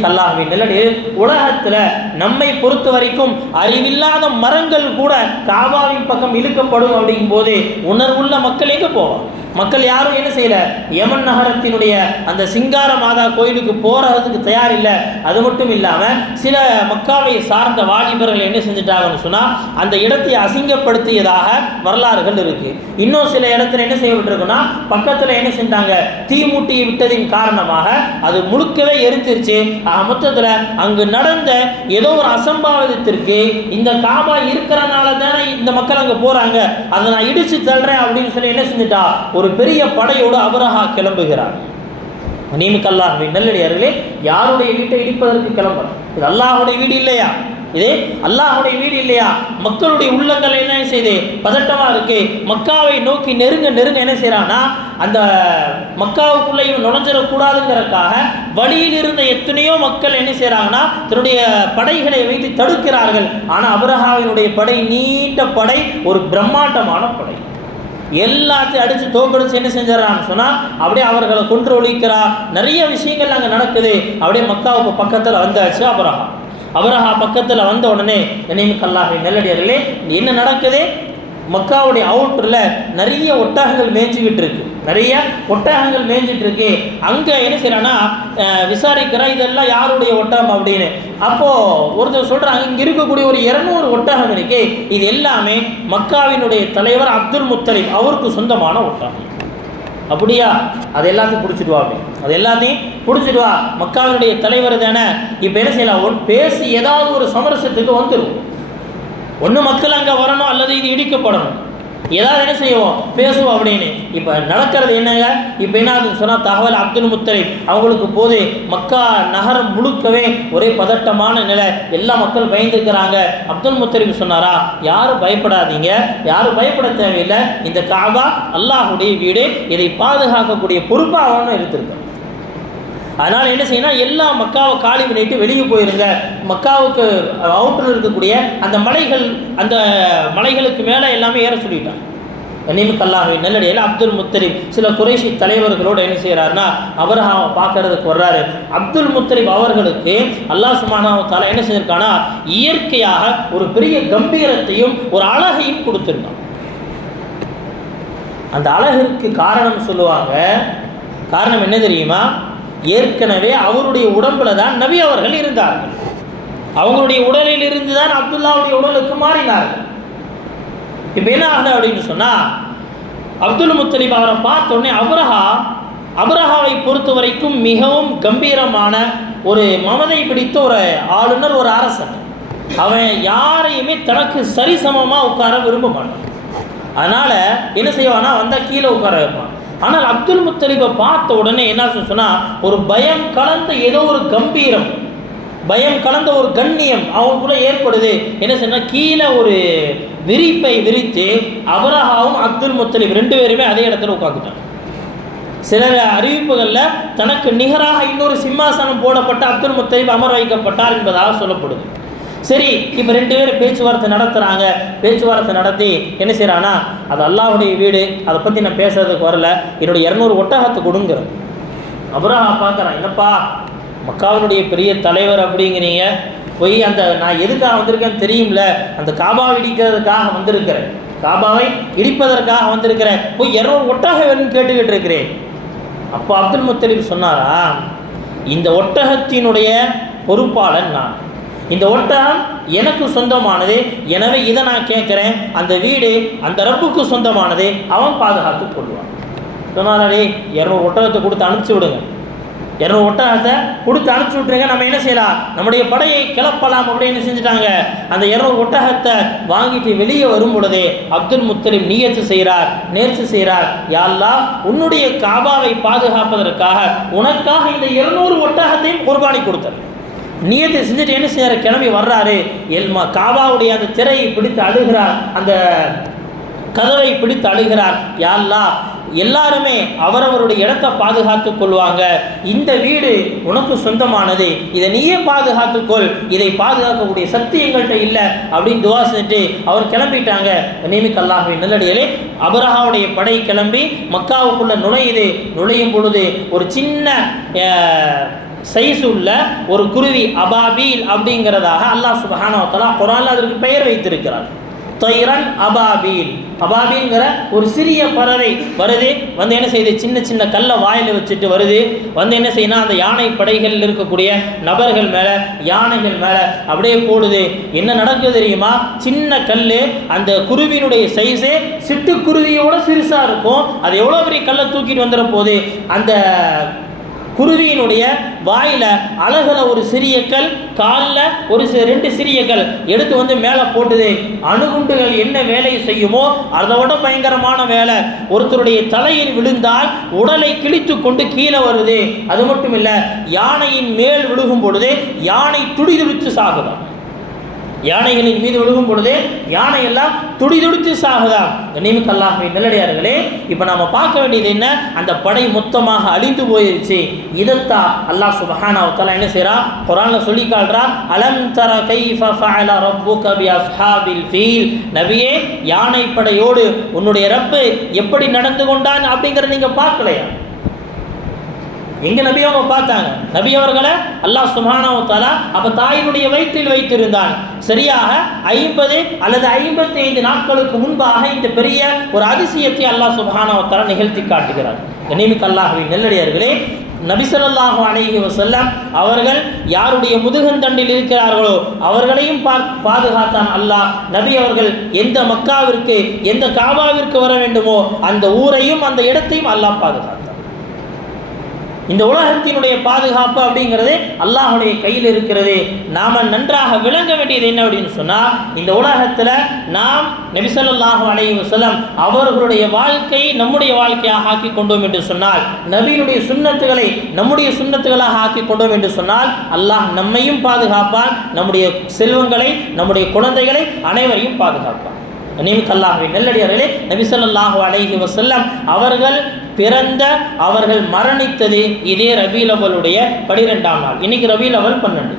அல்லாஹ்வின் நல்லடியே, உலகத்தில் நம்மை பொறுத்த வரைக்கும் அறிவில்லாத மரங்கள் கூட காபாவின் பக்கம் இழுக்கப்படும் அப்படிங்கும் போது உணர்வுள்ள மக்கள் எங்கே போவோம்? மக்கள் யாரும் என்ன செய்யலை, யமன் நகரத்தினுடைய அந்த சிங்கார மாதா கோயிலுக்கு போகிறதுக்கு தயார் இல்லை. அது மட்டும் இல்லாமல் சில மக்காவை சார்ந்த வாலிபர்கள் என்ன செஞ்சுட்டாங்கன்னு சொன்னால் அந்த இடத்தை அசிங்கப்படுத்தியதாக வரலாறுகள் இருக்குது. இன்னும் சில இடத்துல என்ன செய்யப்பட்டிருக்குன்னா பக்கத்தில் என்ன செஞ்சாங்க, தீ மூட்டி விட்டதின் காரணமாக அது முழுக்கவே எரிஞ்சிருச்சு. மொத்தத்தில் அங்கு நடந்த ஏதோ ஒரு அசம்பாவிதத்திற்கு இந்த காபா இருக்கிறனால தானே இந்த மக்கள் அங்கே போகிறாங்க, அதை நான் இடிச்சு தள்ளுறேன் அப்படின்னு சொல்லி என்ன செஞ்சுட்டா ஒரு பெரிய படையோடு அபரஹா கிளம்புகிறார். அல்லாஹ்வின் நல்லடியார்களே, யாருடைய வீட்டை இடிப்பதற்கு கிளம்புறார்? இது அல்லாஹுடைய வீடு இல்லையா? இது அல்லாஹுடைய வீடு இல்லையா? மக்களுடைய உள்ளங்கள் என்ன செய்து பதட்டமாக இருக்கு. மக்காவை நோக்கி நெருங்க என்ன செய்யறான்னா, அந்த மக்காவுக்குள்ளே இவன் நுழைஞ்சிடக்கூடாதுங்கிறதுக்காக வழியில் இருந்த எத்தனையோ மக்கள் என்ன செய்யறாங்கன்னா தன்னுடைய படைகளை வைத்து தடுக்கிறார்கள். ஆனால் அபரஹாவினுடைய படை நீண்ட படை, ஒரு பிரம்மாண்டமான படை, எல்லாத்தையும் அடித்து தோக்கடிச்சு என்ன செஞ்சிடறான்னு சொன்னால் அப்படியே அவர்களை கொன்று ஒழிக்கிறா. நிறைய விஷயங்கள் அங்கே நடக்குது. அப்படியே மக்காவுக்கு பக்கத்தில் வந்தாச்சு அபரஹா பக்கத்தில் வந்த உடனே அல்லாஹ்வின் நல்லடியார்களே, என்ன நடக்குது, மக்காவுடைய அவுட்டரில் நிறைய ஒட்டகங்கள் மேய்ஞ்சிக்கிட்டு இருக்கு. அங்கே என்ன செய்யறான்னா விசாரிக்கிறா, இதெல்லாம் யாருடைய ஒட்டகம் அப்படின்னு. அப்போது ஒருத்தர் சொல்கிறாங்க, இங்கே இருக்கக்கூடிய ஒரு 200 ஒட்டகம் இருக்கு, இது எல்லாமே மக்காவினுடைய தலைவர் அப்துல் முத்தலிப் அவருக்கு சொந்தமான ஒட்டகம். அப்படியா, அது எல்லாத்தையும் பிடிச்சிட்டு வா, மக்காவினுடைய தலைவர் தானே. இப்போ என்ன செய்யலாம், பேசி ஏதாவது ஒரு சமரசத்துக்கு வந்துடும். ஒன்று மக்கள் அங்கே வரணும் அல்லது இது இடிக்கப்படணும், ஏதாவது என்ன செய்வோம் பேசுவோம் அப்படின்னு. இப்போ நடக்கிறது என்னங்க, இப்போ என்ன ஆகுதுன்னு சொன்னால் தகவல் அப்துல் முத்தலிப் அவங்களுக்கு போது மக்கா நகரம் முழுக்கவே ஒரே பதட்டமான நிலை, எல்லா மக்கள் பயந்துக்கிறாங்க. அப்துல் முத்தலிப் சொன்னாரா, யாரும் பயப்படாதீங்க, யாரும் பயப்பட தேவையில்லை, இந்த காபா அல்லாஹுடைய வீடு, இதை பாதுகாக்கக்கூடிய பொறுப்பாக அவனும் எடுத்திருக்கோம். அதனால் என்ன செய்யணும், எல்லா மக்காவை காலி பண்ணிட்டு வெளியே போயிருங்க. மக்காவுக்கு அவுட்டர் இருக்கக்கூடிய அந்த மலைகளுக்கு மேலே எல்லாமே ஏற சொல்லிட்டாங்க. அல்லாஹ்வின் நல்லடியார்களே, அப்துல் முத்தலிப் சில குறைஷி தலைவர்களோடு என்ன செய்கிறாருன்னா அபரஹாவை பார்க்கறதுக்கு வர்றாரு. அப்துல் முத்தலிப் அவர்களுக்கு அல்லாஹ் சுப்ஹானஹு வ தஆலா என்ன செஞ்சிருக்கானா, இயற்கையாக ஒரு பெரிய கம்பீரத்தையும் ஒரு அழகையும் கொடுத்துருக்கான். அந்த அழகிற்கு காரணம் சொல்லுவாங்க, காரணம் என்ன தெரியுமா, ஏற்கனவே அவருடைய உடம்புல தான் நபி அவர்கள் இருந்தார்கள். அவங்களுடைய உடலில் இருந்து தான் அப்துல்லாவுடைய உடலுக்கு மாறினார்கள். இப்போ என்ன ஆகுது அப்படின்னு சொன்னால், அப்துல் முத்தலிப் அவரை பார்த்த உடனே அபரஹாவை பொறுத்த வரைக்கும் மிகவும் கம்பீரமான ஒரு மமதை பிடித்த ஒரு ஆளுநர், ஒரு அரசன். அவன் யாரையுமே தனக்கு சரிசமமாக உட்கார விரும்ப மாட்டான். அதனால் என்ன செய்வானா, வந்தால் கீழே உட்கார வைப்பான். ஆனால் அப்துல் முத்தலிபை பார்த்த உடனே என்ன சொன்னால், ஒரு பயம் கலந்த ஏதோ ஒரு கம்பீரம், பயம் கலந்த ஒரு கண்ணியம் அவங்களுக்குள்ள ஏற்படுது. என்ன சொன்னால், கீழே ஒரு விரிப்பை விரித்து அபரஹாவும் அப்துல் முத்தலிப் 2 பேருமே அதே இடத்துல உட்காந்துட்டாங்க. சில அறிவிப்புகளில் தனக்கு நிகராக இன்னொரு சிம்மாசனம் போடப்பட்ட அப்துல் முத்தலிப் அமர் வைக்கப்பட்டார் என்பதாக சொல்லப்படுது. சரி, இப்போ 2 பேரும் பேச்சுவார்த்தை நடத்துகிறாங்க. பேச்சுவார்த்தை நடத்தி என்ன செய்கிறான்னா, அது அல்லாஹ்வுடைய வீடு, அதை பற்றி நான் பேசுறதுக்கு வரல, என்னுடைய 200 ஒட்டகத்தை கொடுங்கிற. அபரஹா பார்க்குறான், என்னப்பா மக்காவினுடைய பெரிய தலைவர் அப்படிங்கிறீங்க, போய் அந்த நான் எதுக்காக வந்திருக்கேன்னு தெரியும்ல, அந்த காபாவை இடிக்கிறதுக்காக வந்திருக்கிறேன், காபாவை இடிப்பதற்காக வந்திருக்கிறேன், போய் 200 ஒட்டகம் வேணும்னு கேட்டுக்கிட்டு இருக்கிறேன். அப்போ அப்துல் முத்தலிப் சொன்னாரா, இந்த ஒட்டகத்தினுடைய பொறுப்பாளன் நான், இந்த ஒட்டகம் எனக்கு சொந்தமானது, எனவே இதை நான் கேட்குறேன், அந்த வீடு அந்த ரப்புக்கு சொந்தமானது, அவன் பாதுகாத்து கொள்வான். சொன்னாரே, 200 ஒட்டகத்தை கொடுத்து அனுப்பிச்சி விடுங்க, 200 ஒட்டகத்தை கொடுத்து அனுப்பிச்சி விட்டுருங்க, நம்ம என்ன செய்யலாம், நம்முடைய படையை கிளப்பலாம் அப்படின்னு செஞ்சுட்டாங்க. அந்த 200 ஒட்டகத்தை வாங்கிட்டு வெளியே வரும் பொழுதே அப்துல் முத்தலிப் நியத்து செய்கிறார், நேர்ச்சி செய்கிறார், யா அல்லாஹ் உன்னுடைய காபாவை பாதுகாப்பதற்காக உனக்காக இந்த 200 ஒட்டகத்தையும் குர்பானி கொடுத்தார். நியத்தை செஞ்சுட்டு என்ன செய்யறாரு, கிளம்பி வர்றாரு. காபாவுடைய அந்த திரையை பிடித்து அழுகிறார், அந்த கதவை பிடித்து அழுகிறார், யா அல்லாஹ் எல்லாருமே அவரவருடைய இடத்தை பாதுகாத்துக் கொள்வாங்க, இந்த வீடு உனக்கு சொந்தமானது, இதை நீயே பாதுகாத்துக்கொள், இதை பாதுகாக்கக்கூடிய சக்தி எங்கள்கிட்ட இல்லை அப்படின்னு துவா செஞ்சுட்டு அவர் கிளம்பிட்டாங்க. நியமிக்க அல்லாஹ்வின் நல்லடியார்களே, அபரஹாவுடைய படை கிளம்பி மக்காவுக்குள்ள நுழையும் பொழுது ஒரு சின்ன சைஸ் உள்ள ஒரு குருவி, அபாபீல் அப்படிங்கிறதாக அல்லாஹ் சுப்ஹானஹு வ தஆலா குர்ஆன்ல அதற்கு பெயர் வைத்திருக்கிறார். தைரன் அபாபீல், அபாபீல்ங்கிற ஒரு சிறிய பறவை வருது, வந்து என்ன செய்யுது, சின்ன சின்ன கல்லை வாயில் வச்சுட்டு வருது, வந்து என்ன செய்யணும், அந்த யானை படைகளில் இருக்கக்கூடிய நபர்கள் மேலே, யானைகள் மேலே அப்படியே போடுது. என்ன நடக்குது தெரியுமா, சின்ன கல், அந்த குருவினுடைய சைஸே சிட்டுக்குருவியோட சிறுசாக இருக்கும், அது எவ்வளோ பெரிய கல்லை தூக்கிட்டு வந்துட போது, அந்த குருவியினுடைய வாயில் அழகில் ஒரு சிறிய கல், காலில் ஒரு 2 சிறிய கல் எடுத்து வந்து மேலே போட்டுது. அணுகுண்டுகள் என்ன வேலையை செய்யுமோ அதை விட பயங்கரமான வேலை. ஒருத்தருடைய தலையில் விழுந்தால் உடலை கிழித்து கொண்டு கீழே வருது. அது மட்டும் இல்லை, யானையின் மேல் விழுகும் பொழுது யானை துடிதுடித்து சாகுதான். யானைகளின் மீது விழுகும் பொழுது யானை எல்லாம் துடிதுடித்து சாகுதான். நியமிக்க அல்லாஹ்வின் நல்லடியார்களே, இப்போ நாம் பார்க்க வேண்டியது என்ன, அந்த படை மொத்தமாக அழிந்து போயிருச்சு. இதைத்தான் அல்லாஹ் சுப்ஹானஹு வ தஆலா என்ன செய்றா, குர்ஆன்ல சொல்லி காட்டுறா, அலம் தர கைஃப ஃபஅல ரப்புக பி அஸ்ஹாபில் ஃபீல், நபியே யானை படையோடு உன்னுடைய ரப்பு எப்படி நடந்து கொண்டான் அப்படிங்கிறத நீங்க பார்க்கலையா? எங்க நபி அவங்க பார்த்தாங்க? நபி அவர்களை அல்லாஹ் சுப்ஹானஹு வ தஆலா அப்ப தாயினுடைய வயிற்றில் வைத்திருந்தான். சரியாக 50 அல்லது 55 நாட்களுக்கு முன்பாக இந்த பெரிய ஒரு அதிசயத்தை அல்லாஹ் சுப்ஹானஹு வ தஆலா நிகழ்த்தி காட்டுகிறார். கண்ணியமிக்க அல்லாஹ்வின் நல்லடியார்களே, நபி ஸல்லல்லாஹு அலைஹி வஸல்லம் அவர்கள் யாருடைய முதுகந்தண்டில் இருக்கிறார்களோ அவர்களையும் பாதுகாத்தான் அல்லாஹ். நபி அவர்கள் எந்த மக்காவிற்கு, எந்த காபாவிற்கு வர வேண்டுமோ அந்த ஊரையும் அந்த இடத்தையும் அல்லாஹ் பாதுகாத்தான். இந்த உலகத்தினுடைய பாதுகாப்பு அப்படிங்கிறது அல்லாஹ்வுடைய கையில் இருக்கிறது. நாம் நன்றாக விளங்க வேண்டியது என்ன அப்படின்னு சொன்னால், இந்த உலகத்தில் நாம் நபி ஸல்லல்லாஹு அலைஹி வஸல்லம் அவர்களுடைய வாழ்க்கையை நம்முடைய வாழ்க்கையாக ஆக்கி கொண்டோம் என்று சொன்னால், நபியினுடைய சுன்னத்துகளை நம்முடைய சுன்னத்துகளாக ஆக்கி கொண்டோம் என்று சொன்னால், அல்லாஹ் நம்மையும் பாதுகாப்பான், நம்முடைய செல்வங்களை, நம்முடைய குழந்தைகளை அனைவரையும் பாதுகாப்பான். நியமிக்க அல்லாஹ்வின் நல்லடியார்களே, நபி ஸல்லல்லாஹு அலைஹி வஸல்லம் அவர்கள் பிறந்த, அவர்கள் மரணித்தது இதே ரபீல் அவலுடைய 12ஆம் நாள். இன்னைக்கு ரபீல் அவல் 12,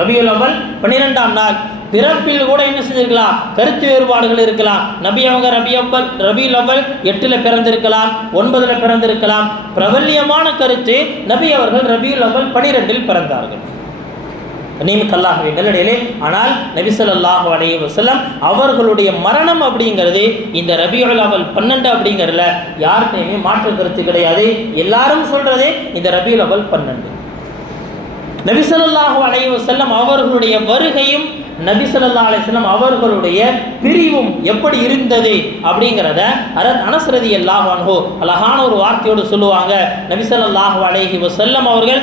ரபீல் அவல் 12ஆம் நாள். பிறப்பில் கூட என்ன செஞ்சிருக்கலாம், கருத்து வேறுபாடுகள் இருக்கலாம். நபி அவங்க ரபீல் அவல் 8 பிறந்திருக்கலாம், 9 பிறந்திருக்கலாம். பிரபல்யமான கருத்து, நபி அவர்கள் ரபீல் அவல் 12 பிறந்தார்கள். நியமிக்க அல்லாஹ்வின் நல்லடியார்களே, ஆனால் நபி ஸல்லல்லாஹு அலைஹி வஸல்லம் அவர்களுடைய மரணம் அப்படிங்கிறது இந்த ரபீஉல் அவல் 12 அப்படிங்கிறதுல யார்கிட்டையுமே மாற்று கருத்து கிடையாது. எல்லாரும் சொல்றதே இந்த ரபீஉல் அவல் 12. நபி ஸல்லல்லாஹு அலைஹி வஸல்லம் அவர்களுடைய வருகையும் நபி ஸல்லல்லாஹு அலைஹி வஸல்லம் அவர்களுடைய பிரிவும் எப்படி இருந்தது அப்படிங்கிறத அனஸ் ரலியல்லாஹு அன்ஹு அழகான ஒரு வார்த்தையோடு சொல்லுவாங்க. நபி ஸல்லல்லாஹு அலைஹி வஸல்லம் அவர்கள்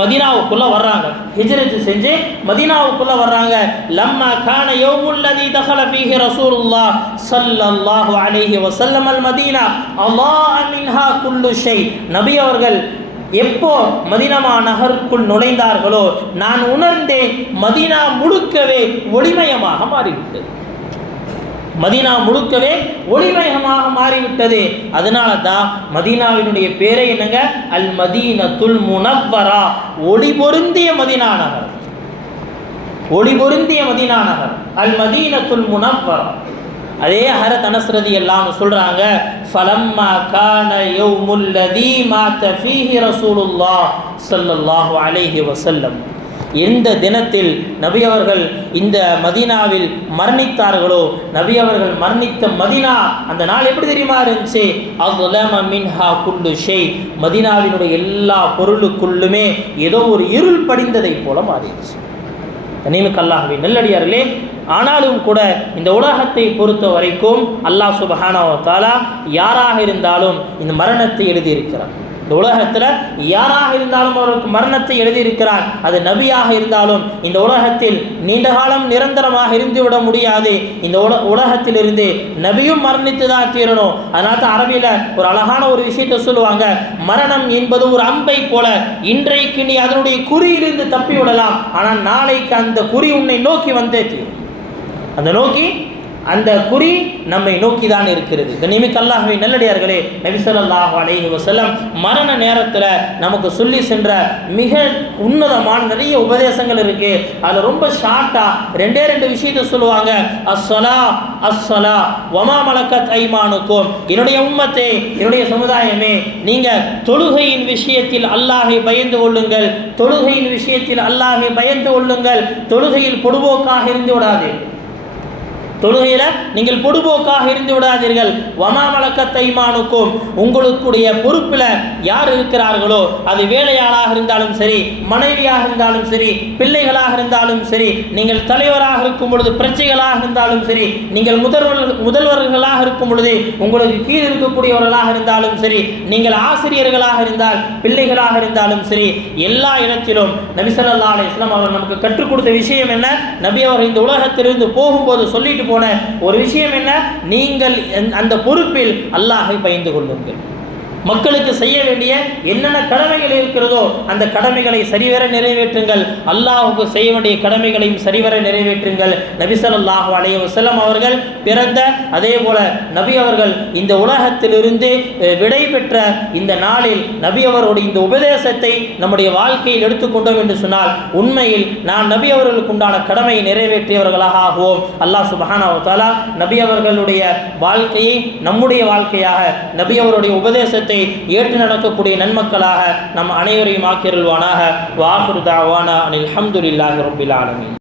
மதீனாவுக்குள்ள வர்றாங்க, ஹிஜ்ரத் செஞ்சு மதீனாவுக்குள்ள வர்றாங்க. லம்மா கான யௌமுல் லதி தகல ஃபீஹி ரசூலுல்லாஹ் ஸல்லல்லாஹு அலைஹி வஸல்லம் அல் மதீனா அல்லாஹ மின்ஹா குல்லு ஷை. நபி அவர்கள் எப்போ மதீனா நகருக்குள் நுழைந்தார்களோ நான் உணர்ந்தேன் மதீனா முழுக்கவே ஒளிமயமாக மாறிவிட்டது. மதீனா முழுக்கவே ஒளிமயமாக மாறிவிட்டது. அதனால தான் மதீனாவினுடைய பேரை என்னங்க, அல் மதீனத்துல் முனவ்வரா, ஒளி பொருந்திய மதீனா நகர். ஒளி பொருந்திய மதீனா நகர் அல் மதீனத்துல் முனவ்வரா. அதே ஹரத் அனஸ் ரலியல்லாஹு சொல்றாங்க, ஃபலம்மா கான யௌமுல் லதீ மாத ஃபீஹி ரசூலுல்லாஹ் ஸல்லல்லாஹு அலைஹி வஸல்லம், எந்த தினத்தில் நபி அவர்கள் இந்த மதீனாவில் மரணித்தார்களோ, நபி அவர்கள் மரணித்த மதீனா அந்த நாள் எப்படி தெரியுமா இருந்துச்சு, அஸ்லம மின்ஹா குல்லு ஷை, மதீனாவினுடைய எல்லா பொருளுக்குள்ளுமே ஏதோ ஒரு இருள் படிந்ததை போல மாறிடுச்சு. கனிமிக்க அல்லாஹ்வின் நல்லடியார்களே, ஆனாலும் கூட இந்த உலகத்தை பொறுத்த வரைக்கும் அல்லாஹ் சுப்ஹானஹு வ தஆலா யாராக இருந்தாலும் இந்த மரணத்தை எழுதியிருக்கிறார். இந்த உலகத்தில் யாராக இருந்தாலும் அவருக்கு மரணத்தை எழுதியிருக்கிறார். அது நபியாக இருந்தாலும் இந்த உலகத்தில் நீண்ட காலம் நிரந்தரமாக இருந்துவிட முடியாது. இந்த உலகத்திலிருந்து நபியும் மரணித்து தான் தீரணும். அதனால தான் அரபியில் ஒரு அழகான ஒரு விஷயத்தை சொல்லுவாங்க, மரணம் என்பது ஒரு அம்பை போல, இன்றைக்கு நீ அதனுடைய குறியிலிருந்து தப்பி விடலாம், ஆனால் நாளைக்கு அந்த குறி உன்னை நோக்கி வந்தே தீரும். அந்த குறி நம்மை நோக்கி தான் இருக்கிறது. கண்ணியமிக்க அல்லாஹ்வின் நல்லடியார்களே, நபி ஸல்லல்லாஹு அலைஹி வஸல்லம் மரண நேரத்தில் நமக்கு சொல்லி சென்ற மிக உன்னதமான நிறைய உபதேசங்கள் இருக்கு. அதில் ரொம்ப ஷார்ட்டாக ரெண்டு விஷயத்தை சொல்லுவாங்க. அஸ்ஸலா அஸ்ஸலா வமா மலக்கத் ஐமானுக்கும், என்னுடைய உம்மத்தே, என்னுடைய சமுதாயமே, நீங்கள் தொழுகையின் விஷயத்தில் அல்லாஹை பயந்து கொள்ளுங்கள், தொழுகையின் விஷயத்தில் அல்லாஹை பயந்து கொள்ளுங்கள், தொழுகையில் பொடுபோக்காக இருந்து விடாது, தொழுகையில் நீங்கள் பொடுபோக்காக இருந்து விடாதீர்கள். வமா மலக்கத் ஐமானுக்கும், உங்களுடைய பொறுப்பில் யார் இருக்கிறார்களோ, அது வேலையாளாக இருந்தாலும் சரி, மனைவியாக இருந்தாலும் சரி, பிள்ளைகளாக இருந்தாலும் சரி, நீங்கள் தலைவராக இருக்கும் பொழுது, பிரஜைகளாக இருந்தாலும் சரி, நீங்கள் முதல்வர்களாக இருக்கும் பொழுது உங்களுக்கு கீழ் இருக்கக்கூடியவர்களாக இருந்தாலும் சரி, நீங்கள் ஆசிரியர்களாக இருந்தால், பிள்ளைகளாக இருந்தாலும் சரி, எல்லா இடத்திலும் நபி ஸல்லல்லாஹு அலைஹி வஸல்லம் அவர்கள் நமக்கு கற்றுக் கொடுத்த விஷயம் என்ன, நபி அவர்கள் இந்த உலகத்திலிருந்து போகும்போது சொல்லிட்டு போன ஒரு விஷயம் என்ன, நீங்கள் அந்த பொறுப்பில் அல்லாஹை பயந்து கொள்ளுங்கள். மக்களுக்கு செய்ய வேண்டிய என்னென்ன கடமைகள் இருக்கிறதோ அந்த கடமைகளை சரிவர நிறைவேற்றுங்கள், அல்லாஹுக்கு செய்ய வேண்டிய கடமைகளையும் சரிவர நிறைவேற்றுங்கள். நபி ஸல்லல்லாஹு அலைஹி வஸல்லம் அவர்கள் பிறந்த, அதே போல நபி அவர்கள் இந்த உலகத்திலிருந்து விடை பெற்ற இந்த நாளில் நபி அவருடைய இந்த உபதேசத்தை நம்முடைய வாழ்க்கையில் எடுத்துக்கொண்டோம் என்று சொன்னால் உண்மையில் நாம் நபி அவர்களுக்கு உண்டான கடமையை நிறைவேற்றியவர்களாக ஆகுவோம். அல்லாஹ் சுப்ஹானஹு வ தஆலா நபி அவர்களுடைய வாழ்க்கையை நம்முடைய வாழ்க்கையாக, நபி அவருடைய உபதேசத்தை ஏற்று நடக்கக்கூடிய நன்மக்களாக நம் அனைவரையும் ஆக்கியருள்வானாக. வ ஆகிரு தஅவானா அனில் ஹம்துலில்லாஹி ரப்பில் ஆலமீன்.